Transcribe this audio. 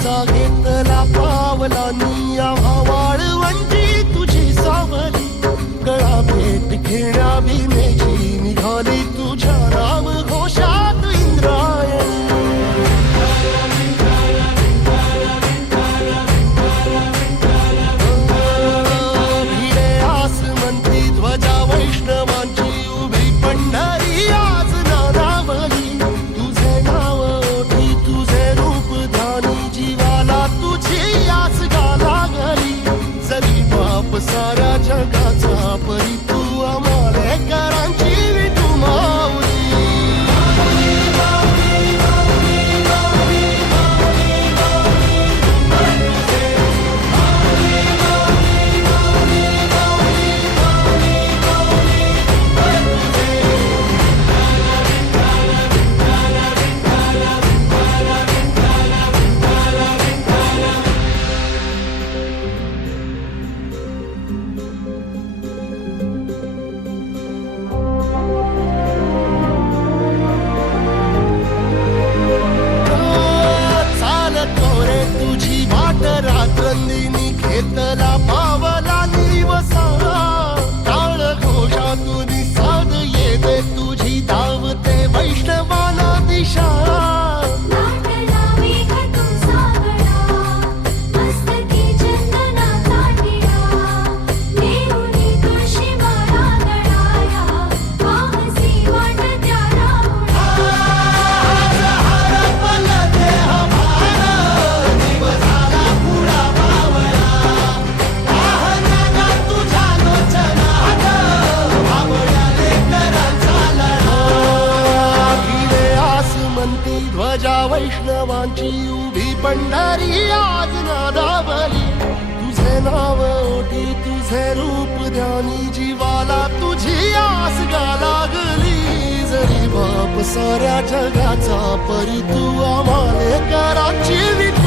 आमचा घेतला पावलांनी आम्हा वाळवंटी तुझी सावली गळा भेट घेण्या भीमेची निघाली तुझ्या नाम घोषात इंद्रायणी भिडे आसमंती ध्वजा वैष्णवांची उभी पंढरी आज नानावली तुझे नाव ओठी तुझे रूप ध्यानी जीवाला तुझी आस गा लागली जरी बाप साऱ्या जगाचा परी तू आमालेकरांची विठू माऊली तुझी वाट रात्रंदिनी घेतला पावला निवसा टाळ घोषातून साध येते तुझी धावते वैष्णवाला दिशा ध्वजा वैष्णवांची उभी पंढरी आज नादावली तुझे नाव ओठी तुझे रूप ध्यानी जीवाला तुझी आस गा लागली जरी बाप साऱ्या जगाचा परी तू आमालेकरांची विठू